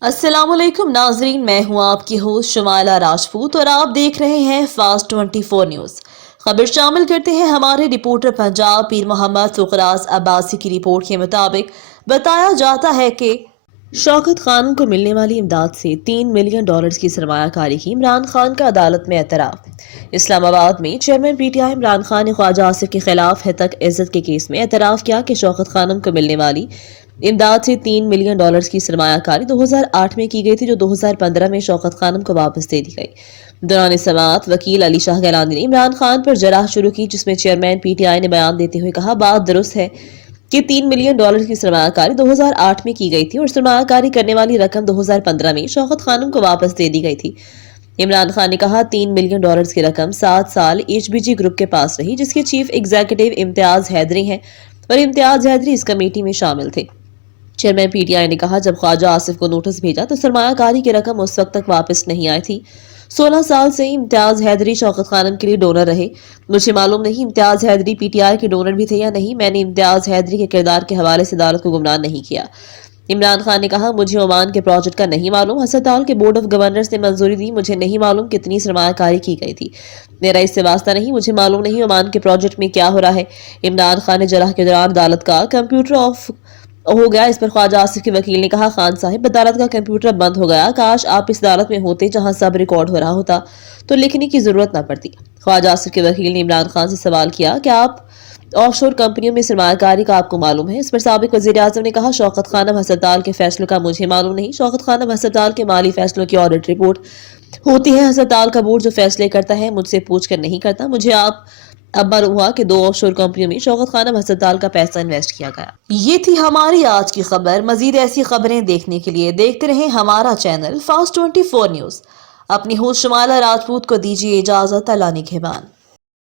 अस्सलाम वालेकुम नाजरीन, मैं हूं आपकी होस्ट शुमाइला राजपूत और आप देख रहे हैं फास्ट 24 न्यूज़। खबर शामिल करते हैं हमारे रिपोर्टर पंजाब पीर मोहम्मद फुकराज अब्बासी की रिपोर्ट के मुताबिक बताया जाता है कि शौकत खान को मिलने वाली इमदाद से $3 मिलियन की सरमायाकारी की इमरान खान का अदालत में एतराफ़। इस्लामाबाद में चेयरमैन पीटीआई इमरान खान ने ख्वाजा आसिफ के खिलाफ हतक इज्जत के केस में एतराफ़ किया कि शौकत खानम को मिलने वाली इमदाद से $3 मिलियन की सरमायाकारी 2008 में की गई थी, जो 2015 में शौकत खानम को वापस दे दी गई। दौरान समाअत वकील अली शाह गैलानी ने इमरान खान पर जराह शुरू की, जिसमें चेयरमैन पीटीआई ने बयान देते हुए कहा, बात दुरुस्त है कि $3 मिलियन की सरमायाकारी 2008 में की गई थी और सरमायाकारी करने वाली रकम 2015 में शौकत खानम को वापस दे दी गई थी। इमरान खान ने कहा, $3 मिलियन की रकम 7 साल HBG ग्रुप के पास रही, जिसके चीफ एग्जीक्यूटिव इम्तियाज हैदरी हैं और इम्तियाज हैदरी इस कमेटी में शामिल थे। चेयरमैन पीटीआई ने कहा, जब ख्वाजा आसिफ को नोटिस भेजा तो सरमायाकारी की रकम उस वक्त तक वापस नहीं आई थी। 16 साल से इम्तियाज हैदरी शौकत खानम के लिए डोनर रहे। मुझे मालूम नहीं इम्तियाज हैदरी पीटीआई के डोनर भी थे या नहीं। मैंने इम्तियाज हैदरी के किरदार के हवाले से अदालत को गुमराह नहीं किया। इमरान खान ने कहा, मुझे ओमान के प्रोजेक्ट का नहीं मालूम। अस्पताल के बोर्ड ऑफ गवर्नर्स ने मंजूरी दी। मुझे नहीं मालूम कितनी सरमायाकारी की गई थी। मेरा इससे वास्ता नहीं। मुझे मालूम नहीं ओमान के प्रोजेक्ट में क्या हो रहा है। इमरान खान ने जराह के दौरान अदालत का कंप्यूटर ऑफ हो गया। इस पर ख्वाजा आसिफ के वकील ने कहा, खान साहिब अदालत का कंप्यूटर बंद हो गया। काश आप इस अदालत में होते जहां सब रिकॉर्ड हो रहा होता तो लिखने की जरूरत ना पड़ती। ख्वाजा आसिफ के वकील ने इमरान खान से सवाल किया कि आप ऑफशोर कंपनियों में सरमायाकारी का आपको मालूम है। इस पर साबिक वजीर आजम ने कहा, शौकत खानम अस्पताल के फैसलों का मुझे मालूम नहीं। शौकत खानम अस्पताल के माली फैसलों की ऑडिट रिपोर्ट होती है। अस्पताल का बोर्ड जो फैसले करता है मुझसे पूछ कर नहीं करता। मुझे अब मालूम हुआ कि 2 ऑफशोर कंपनियों में शौकत खानम अस्पताल का पैसा इन्वेस्ट किया गया। ये थी हमारी आज की खबर। मजीद ऐसी खबरें देखने के लिए देखते रहें हमारा चैनल फास्ट 24 न्यूज़। अपनी होस्ट शुमाइला राजपूत को दीजिए इजाजत। अल्लाह निगहबान।